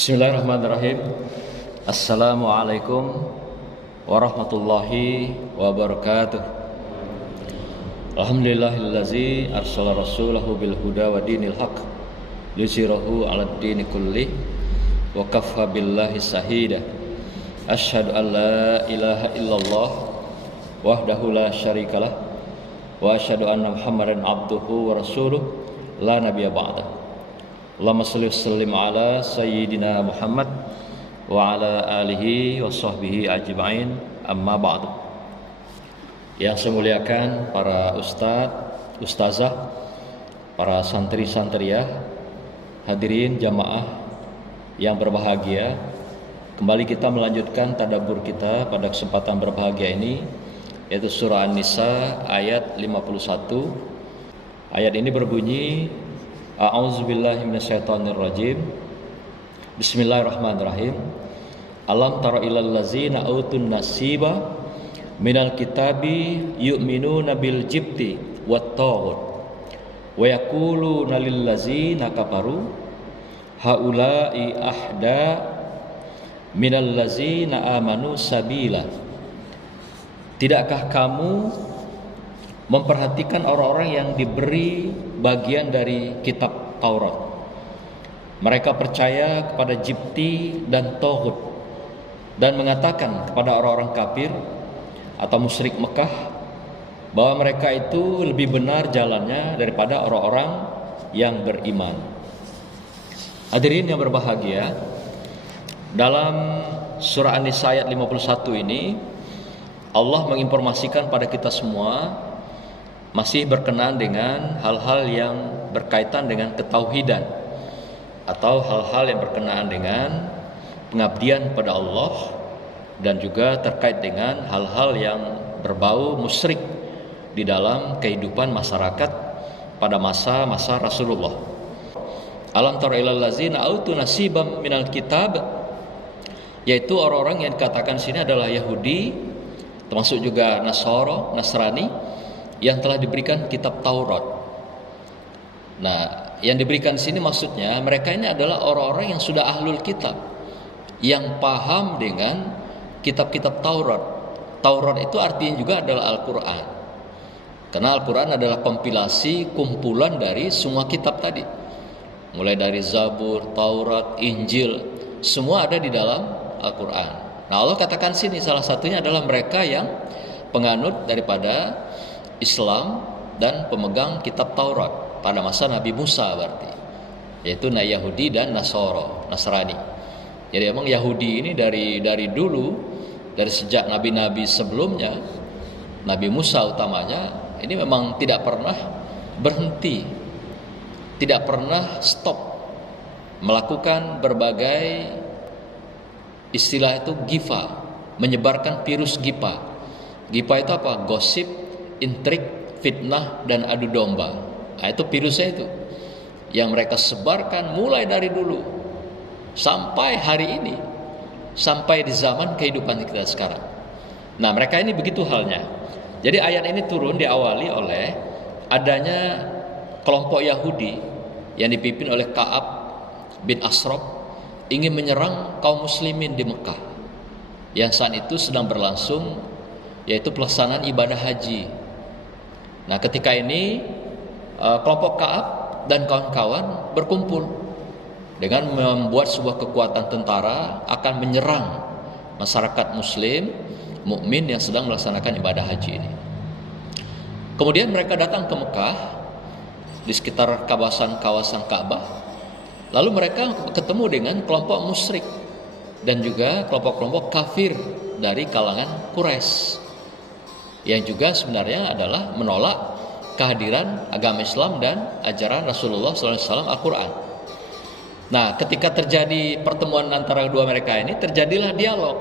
Bismillahirrahmanirrahim. Assalamualaikum warahmatullahi wabarakatuh. Alhamdulillahillazi arsala rasulahu bil huda wa dinil haq liyuzhirahu 'alad dini kulli wa kaffa billahi shahida. Asyhadu an la ilaha illallah wahdahu la syarikalah wa asyhadu anna Muhammadan abduhu wa rasuluh la nabiyya ba'da. Allahumma shalli wa sallim ala sayyidina Muhammad wa ala alihi wa sahbihi ajma'in, amma ba'du. Yang saya muliakan para ustadz, ustazah, para santri-santriah, hadirin jamaah yang berbahagia. Kembali kita melanjutkan tadabbur kita pada kesempatan berbahagia ini, yaitu surah An-Nisa ayat 51. Ayat ini berbunyi, A'udzubillahi minasyaitonirrajim. Bismillahirrahmanirrahim. Alam tara ilal ladzina autun nasiba minal kitabi yu'minuna bil jibti wat taghut wa yaquluna lil ladzina kafaru haula'i ahda minal ladzina amanu sabila. Tidakkah kamu memperhatikan orang-orang yang diberi bagian dari kitab Taurat? Mereka percaya kepada jibti dan taghut dan mengatakan kepada orang-orang kafir atau musyrik Mekah bahwa mereka itu lebih benar jalannya daripada orang-orang yang beriman. Hadirin yang berbahagia, dalam surah An-Nisa ayat 51 ini Allah menginformasikan pada kita semua masih berkenaan dengan hal-hal yang berkaitan dengan ketauhidan atau hal-hal yang berkenaan dengan pengabdian pada Allah, dan juga terkait dengan hal-hal yang berbau musyrik di dalam kehidupan masyarakat pada masa-masa Rasulullah. Alam tara ilal ladzina autu nasibam minal kitab, yaitu orang-orang yang dikatakan sini adalah Yahudi, termasuk juga Nasrani yang telah diberikan kitab Taurat. Nah, yang diberikan di sini maksudnya mereka ini adalah orang-orang yang sudah ahlul kitab, yang paham dengan kitab-kitab Taurat. Taurat itu artinya juga adalah Al-Quran, karena Al-Quran adalah kompilasi kumpulan dari semua kitab tadi, mulai dari Zabur, Taurat, Injil, semua ada di dalam Al-Quran. Nah, Allah katakan sini salah satunya adalah mereka yang penganut daripada Islam dan pemegang kitab Taurat pada masa Nabi Musa, berarti yaitu Yahudi dan Nasrani. Jadi memang Yahudi ini dari dulu, dari sejak nabi-nabi sebelumnya, Nabi Musa utamanya, ini memang tidak pernah berhenti, tidak pernah stop melakukan berbagai istilah itu gifa, menyebarkan virus gifa. Gifa itu apa? Gosip, intrik, fitnah, dan adu domba. Nah, itu virusnya itu yang mereka sebarkan mulai dari dulu sampai hari ini, sampai di zaman kehidupan kita sekarang. Nah, mereka ini begitu halnya. Jadi ayat ini turun diawali oleh adanya kelompok Yahudi yang dipimpin oleh Ka'ab bin Ashraf ingin menyerang kaum muslimin di Mekah yang saat itu sedang berlangsung, yaitu pelaksanaan ibadah haji. Nah, ketika ini kelompok Ka'ab dan kawan-kawan berkumpul dengan membuat sebuah kekuatan tentara akan menyerang masyarakat muslim mukmin yang sedang melaksanakan ibadah haji ini. Kemudian mereka datang ke Mekah di sekitar kawasan Ka'bah. Lalu mereka ketemu dengan kelompok musyrik dan juga kelompok-kelompok kafir dari kalangan Quraisy, yang juga sebenarnya adalah menolak kehadiran agama Islam dan ajaran Rasulullah SAW, Al-Quran. Nah, ketika terjadi pertemuan antara kedua mereka ini, terjadilah dialog.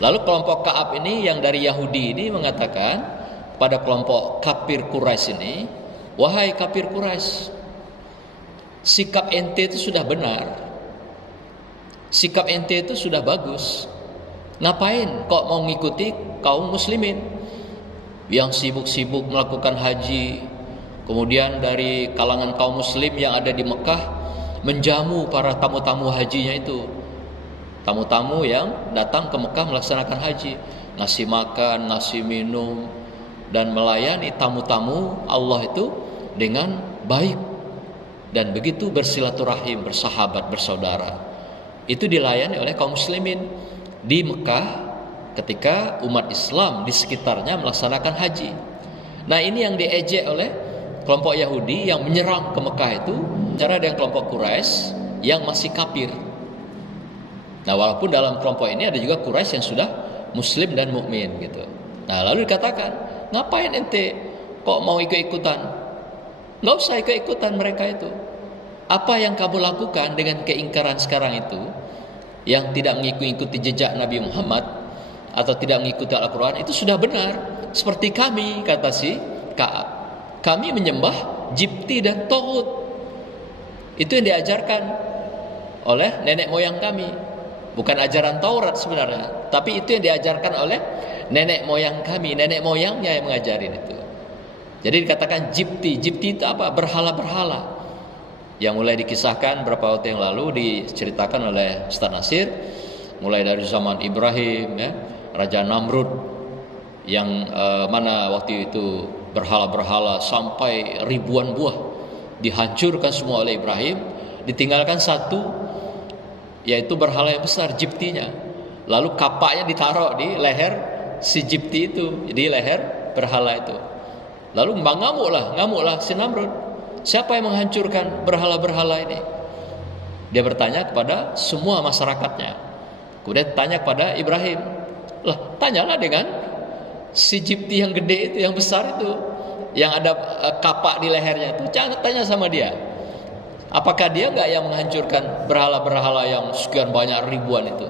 Lalu kelompok Ka'ab ini yang dari Yahudi ini mengatakan pada kelompok kafir Quraisy ini, wahai kafir Quraisy, sikap ente itu sudah benar, sikap ente itu sudah bagus. Ngapain kok mau ngikuti kaum muslimin yang sibuk-sibuk melakukan haji? Kemudian dari kalangan kaum muslim yang ada di Mekah menjamu para tamu-tamu hajinya itu. Tamu-tamu yang datang ke Mekah melaksanakan haji, ngasih makan, ngasih minum, dan melayani tamu-tamu Allah itu dengan baik. Dan begitu bersilaturahim, bersahabat, bersaudara. Itu dilayani oleh kaum muslimin di Mekah ketika umat Islam di sekitarnya melaksanakan haji. Nah, ini yang diejek oleh kelompok Yahudi yang menyerang ke Mekah itu, cara dengan kelompok Quraisy yang masih kafir. Nah, walaupun dalam kelompok ini ada juga Quraisy yang sudah muslim dan mukmin gitu. Nah, lalu dikatakan, ngapain ente kok mau ikut-ikutan? Nggak usah ikut-ikutan mereka itu. Apa yang kamu lakukan dengan keingkaran sekarang itu, yang tidak mengikuti jejak Nabi Muhammad atau tidak mengikuti Al-Quran, itu sudah benar. Seperti kami, kata si Ka'ab, kami menyembah jibti dan taghut. Itu yang diajarkan oleh nenek moyang kami. Bukan ajaran Taurat sebenarnya, tapi itu yang diajarkan oleh nenek moyang kami. Nenek moyangnya yang mengajarin itu. Jadi dikatakan jibti. Jibti itu apa? Berhala-berhala. Yang mulai dikisahkan beberapa waktu yang lalu, diceritakan oleh Ustaz Nasir, mulai dari zaman Ibrahim, ya, Raja Namrud, yang mana waktu itu berhala-berhala sampai ribuan buah dihancurkan semua oleh Ibrahim, ditinggalkan satu, yaitu berhala yang besar, jibtinya. Lalu kapaknya ditaruh di leher si jibti itu, di leher berhala itu. Lalu ngamuklah si Namrud. Siapa yang menghancurkan berhala-berhala ini? Dia bertanya kepada semua masyarakatnya. Kemudian tanya kepada Ibrahim. Lah, tanyalah dengan si jibti yang gede itu, yang besar itu, yang ada kapak di lehernya itu. Jangan tanya sama dia. Apakah dia enggak yang menghancurkan berhala-berhala yang sekian banyak ribuan itu?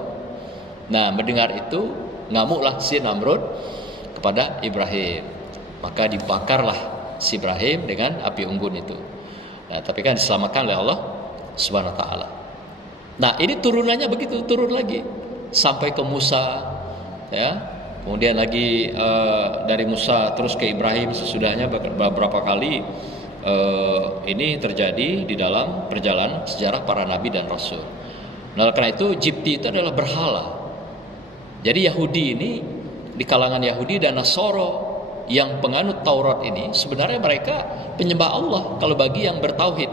Nah, mendengar itu, ngamuklah si Namrud kepada Ibrahim. Maka dibakarlah si Ibrahim dengan api unggun itu. Nah, tapi kan diselamatkan oleh Allah Subhanahu wa taala. Nah, ini turunannya begitu, turun lagi sampai ke Musa, ya. Kemudian lagi dari Musa terus ke Ibrahim, sesudahnya beberapa kali ini terjadi di dalam perjalanan sejarah para nabi dan rasul. Nah, karena itu jibti itu adalah berhala. Jadi Yahudi ini, di kalangan Yahudi dan Nasoro yang penganut Taurat ini, sebenarnya mereka penyembah Allah kalau bagi yang bertauhid.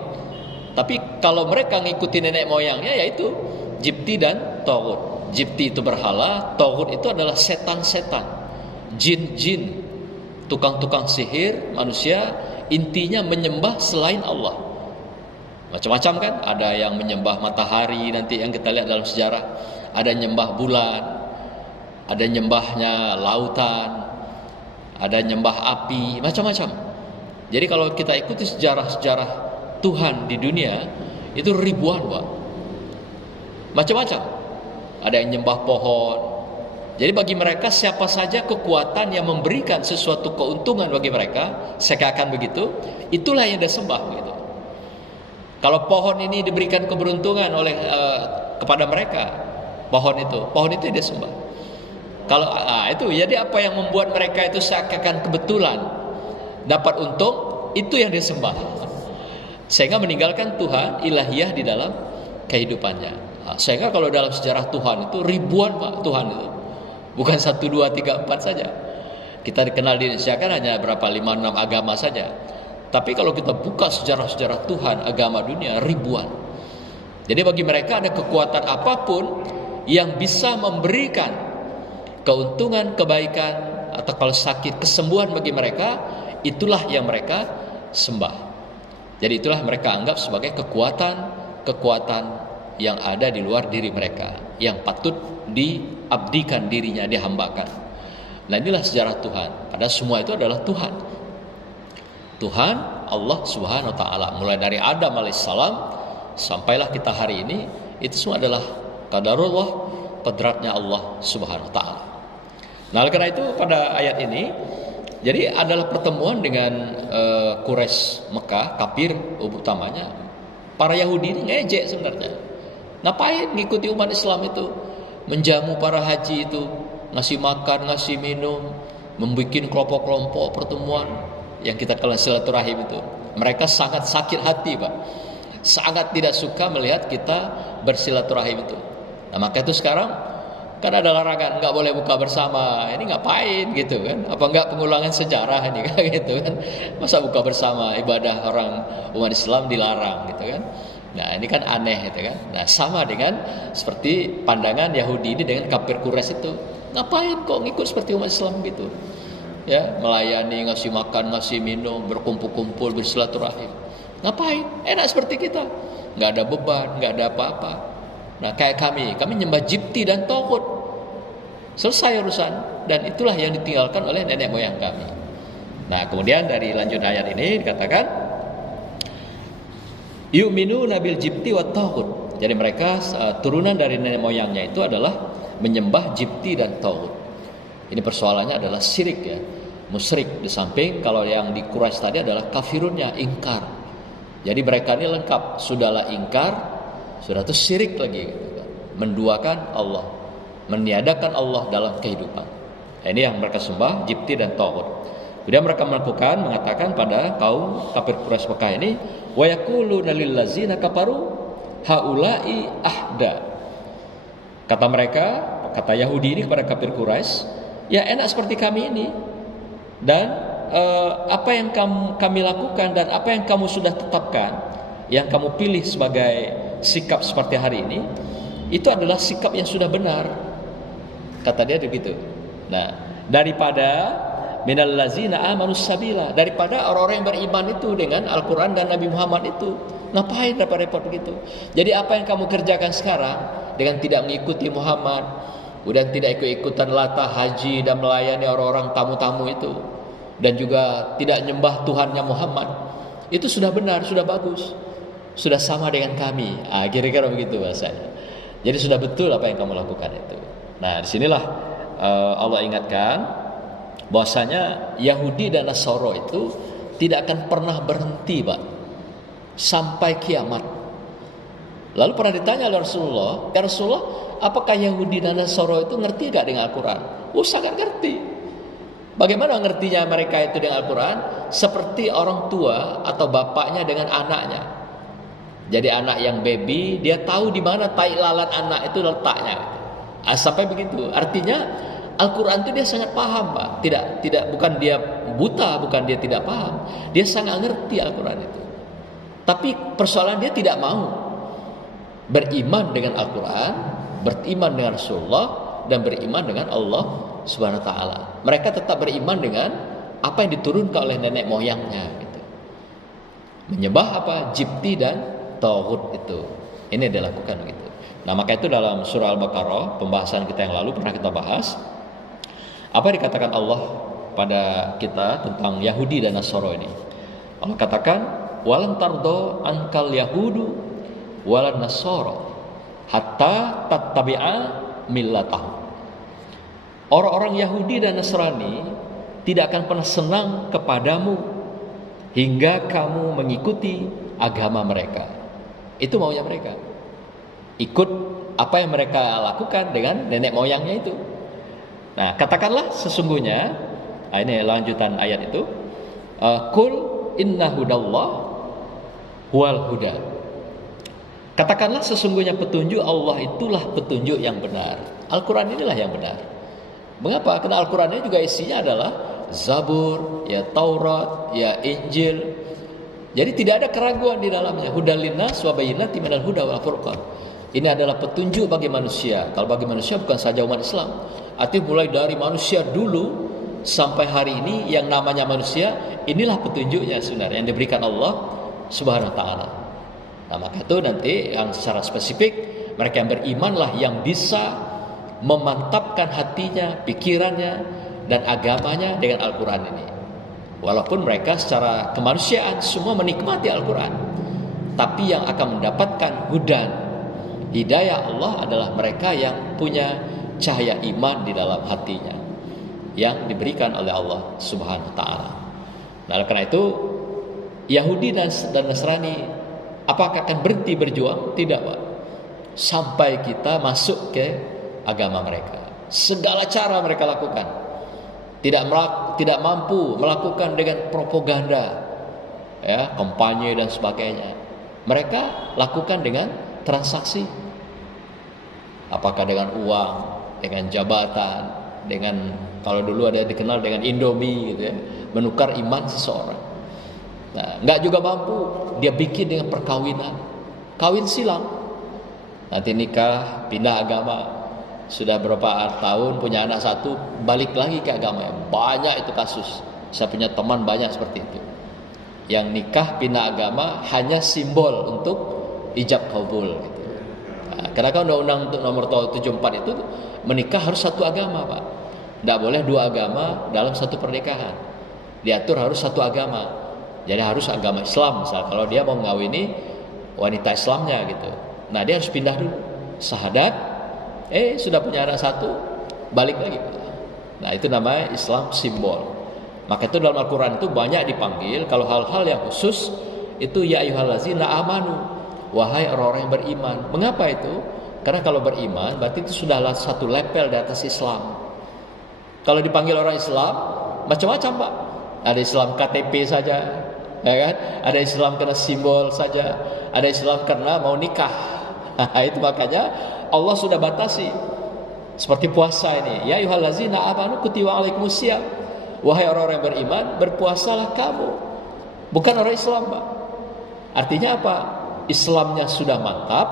Tapi kalau mereka ngikuti nenek moyangnya, yaitu jibti dan taghut. Jibti itu berhala, taghut itu adalah setan-setan, jin-jin, tukang-tukang sihir manusia, intinya menyembah selain Allah. Macam-macam kan, ada yang menyembah matahari, nanti yang kita lihat dalam sejarah, ada nyembah bulan, ada nyembahnya lautan, ada nyembah api, macam-macam. Jadi kalau kita ikuti sejarah-sejarah Tuhan di dunia, itu ribuan, Pak. Macam-macam. Ada yang nyembah pohon. Jadi bagi mereka siapa saja kekuatan yang memberikan sesuatu keuntungan bagi mereka, seakan begitu, itulah yang disembah gitu. Kalau pohon ini diberikan keberuntungan oleh kepada mereka, pohon itu disembah. Kalau itu, jadi apa yang membuat mereka itu seakan kebetulan dapat untung, itu yang disembah, sehingga meninggalkan Tuhan ilahiyah di dalam kehidupannya. Sehingga kalau dalam sejarah Tuhan itu ribuan, Pak, Tuhan itu bukan 1, 2, 3, 4 saja. Kita dikenal di Indonesia kan hanya berapa 5, 6 agama saja. Tapi kalau kita buka sejarah-sejarah Tuhan, agama dunia ribuan. Jadi bagi mereka ada kekuatan apapun yang bisa memberikan keuntungan, kebaikan, atau kalau sakit, kesembuhan bagi mereka, itulah yang mereka sembah. Jadi itulah mereka anggap sebagai kekuatan yang ada di luar diri mereka, yang patut diabdikan dirinya, dihambakan. Nah, inilah sejarah Tuhan. Padahal semua itu adalah Tuhan. Tuhan Allah Subhanahu wa taala, mulai dari Adam alaihissalam sampailah kita hari ini, itu semua adalah qadarullah, qadratnya Allah Subhanahu wa taala. Nah, karena itu pada ayat ini, jadi adalah pertemuan dengan Quraisy Mekah, kafir utamanya. Para Yahudi ini ngejek sebenarnya. Ngapain ngikuti umat Islam itu, menjamu para haji itu, ngasih makan, ngasih minum, membuat kelompok-kelompok pertemuan yang kita kenal silaturahim itu. Mereka sangat sakit hati, Pak. sangat tidak suka melihat kita bersilaturahim itu. Nah, maka itu sekarang kan ada larangan, nggak boleh buka bersama. Ini ngapain gitu kan? Apa nggak pengulangan sejarah ini kan gitu kan? Masa buka bersama ibadah orang umat Islam dilarang gitu kan? Nah, ini kan aneh gitu kan? Nah, sama dengan seperti pandangan Yahudi ini dengan kafir Quraisy itu. Ngapain kok ngikut seperti umat Islam gitu? Ya, melayani, ngasih makan, ngasih minum, berkumpul-kumpul, bersilaturahim. Ngapain? Enak seperti kita. Nggak ada beban, nggak ada apa-apa. Nah, kayak kami nyembah jibti dan togut. Selesai urusan, dan itulah yang ditinggalkan oleh nenek moyang kami. Nah, kemudian dari lanjut ayat ini dikatakan yu'minuna bil jibti wat taghut. Jadi mereka turunan dari nenek moyangnya itu adalah menyembah jibti dan taghut. Ini persoalannya adalah syirik ya, musyrik. Di samping kalau yang di Quraisy tadi adalah kafirunnya, ingkar. Jadi mereka ini lengkap, sudahlah ingkar, sudah itu syirik lagi, menduakan Allah, meniadakan Allah dalam kehidupan. Nah, ini yang mereka sembah, jibti dan taghut. Kemudian mereka mengatakan pada kaum kafir Quraisy Mekah ini, wa yaquluna lil ladzina kafaru haula'i ahda. Kata mereka, kata Yahudi ini kepada kafir Quraisy, ya enak seperti kami ini, dan apa yang kami lakukan dan apa yang kamu sudah tetapkan, yang kamu pilih sebagai sikap seperti hari ini, itu adalah sikap yang sudah benar. Kata dia begitu. Nah, daripada minal ladzina amanu sabila, daripada orang-orang yang beriman itu dengan Al-Quran dan Nabi Muhammad itu, ngapain repot-repot begitu? Jadi apa yang kamu kerjakan sekarang dengan tidak mengikuti Muhammad, kemudian tidak ikut-ikutan latah haji dan melayani orang-orang tamu-tamu itu, dan juga tidak nyembah Tuhannya Muhammad, itu sudah benar, sudah bagus, sudah sama dengan kami. Kira-kira begitu bahasanya. Jadi sudah betul apa yang kamu lakukan itu. Nah, disinilah Allah ingatkan bahwasanya Yahudi dan Nasara itu tidak akan pernah berhenti, Pak, sampai kiamat. Lalu pernah ditanya oleh Rasulullah, ya Rasulullah, apakah Yahudi dan Nasara itu ngerti gak dengan Al-Quran? Sangat ngerti. Bagaimana ngertinya mereka itu dengan Al-Quran? Seperti orang tua atau bapaknya dengan anaknya. Jadi anak yang baby, dia tahu di mana tai lalat anak itu letaknya. Sampai begitu. Artinya Al-Quran itu dia sangat paham, Pak. Bukan dia buta, bukan dia tidak paham. Dia sangat ngerti Al-Quran itu. Tapi persoalan dia tidak mau beriman dengan Al-Quran, beriman dengan Rasulullah, dan beriman dengan Allah Subhanahu wa taala. Mereka tetap beriman dengan apa yang diturunkan oleh nenek moyangnya gitu. Menyembah apa? Jibti dan taghut itu. Ini dilakukan gitu. Nah, maka itu dalam surah Al-Baqarah, pembahasan kita yang lalu pernah kita bahas. Apa yang dikatakan Allah pada kita tentang Yahudi dan Nasara ini? Allah katakan, "Walan tardo ankal yahudu walan nasara hatta tattabi'a millatahum." Orang-orang Yahudi dan Nasrani tidak akan pernah senang kepadamu hingga kamu mengikuti agama mereka. Itu maunya mereka. Ikut apa yang mereka lakukan dengan nenek moyangnya itu. Nah, katakanlah sesungguhnya, ini lanjutan ayat itu, Qul inna hudallah huwal huda. Katakanlah sesungguhnya petunjuk Allah itulah petunjuk yang benar. Al-Quran inilah yang benar. Mengapa? Karena Al-Quran ini juga isinya adalah Zabur, ya Taurat, ya Injil. Jadi tidak ada keraguan di dalamnya. Hudal linnas wa bayyinatin minal huda wal furqan. Ini adalah petunjuk bagi manusia. Kalau bagi manusia bukan saja umat Islam. Artinya mulai dari manusia dulu sampai hari ini yang namanya manusia, inilah petunjuknya sebenarnya yang diberikan Allah Subhanahu wa taala. Nah, maka itu nanti yang secara spesifik mereka yang berimanlah yang bisa memantapkan hatinya, pikirannya, dan agamanya dengan Al-Quran ini. Walaupun mereka secara kemanusiaan semua menikmati Al-Quran, tapi yang akan mendapatkan hudan, hidayah Allah adalah mereka yang punya cahaya iman di dalam hatinya, yang diberikan oleh Allah Subhanahu wa taala. Nah, oleh karena itu Yahudi dan Nasrani apakah akan berhenti berjuang? Tidak, Pak. Sampai kita masuk ke agama mereka. Segala cara mereka lakukan. Tidak mampu melakukan dengan propaganda, ya, kampanye dan sebagainya. Mereka lakukan dengan transaksi. Apakah dengan uang, dengan jabatan, dengan, kalau dulu ada dikenal dengan Indomie gitu ya, menukar iman seseorang. Nah, nggak juga mampu, dia bikin dengan perkawinan, kawin silang. Nanti nikah, pindah agama, sudah berapa tahun punya anak satu, balik lagi ke agama. Banyak itu kasus. Saya punya teman banyak seperti itu. Yang nikah pindah agama hanya simbol untuk ijab kabul gitu. Nah, karena kan undang-undang nomor 74 itu menikah harus satu agama, Pak. Tidak boleh dua agama dalam satu pernikahan. Diatur harus satu agama. Jadi harus agama Islam. Misal kalau dia mau ngawini wanita Islamnya gitu. Nah, dia harus pindah dulu. Syahadat, sudah punya anak satu, balik lagi. Nah, itu namanya Islam simbol. Maka itu dalam Al-Quran itu banyak dipanggil. Kalau hal-hal yang khusus itu ya ayyuhallazina amanu, wahai orang-orang yang beriman. Mengapa itu? Karena kalau beriman berarti itu sudahlah satu level di atas Islam. Kalau dipanggil orang Islam macam-macam, Pak. Ada Islam KTP saja, ya kan? Ada Islam karena simbol saja, ada Islam karena mau nikah. Itu makanya Allah sudah batasi. Seperti puasa ini, ya ayyuhallazina amanu kutiba alaikumusiyam. Wahai orang-orang yang beriman, berpuasalah kamu. Bukan orang Islam, Pak. Artinya apa? Islamnya sudah mantap,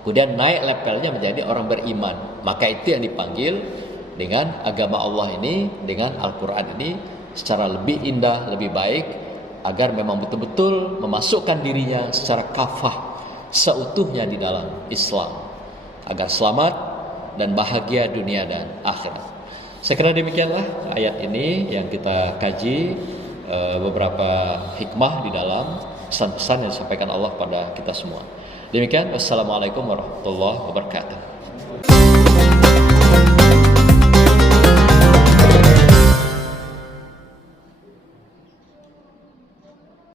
kemudian naik levelnya menjadi orang beriman. Maka itu yang dipanggil dengan agama Allah ini, dengan Al-Quran ini, secara lebih indah, lebih baik, agar memang betul-betul memasukkan dirinya secara kafah, seutuhnya di dalam Islam, agar selamat dan bahagia dunia dan akhirat. Saya kira demikianlah ayat ini yang kita kaji, beberapa hikmah di dalam pesan-pesan yang disampaikan Allah pada kita semua. Demikian, wassalamualaikum warahmatullahi wabarakatuh.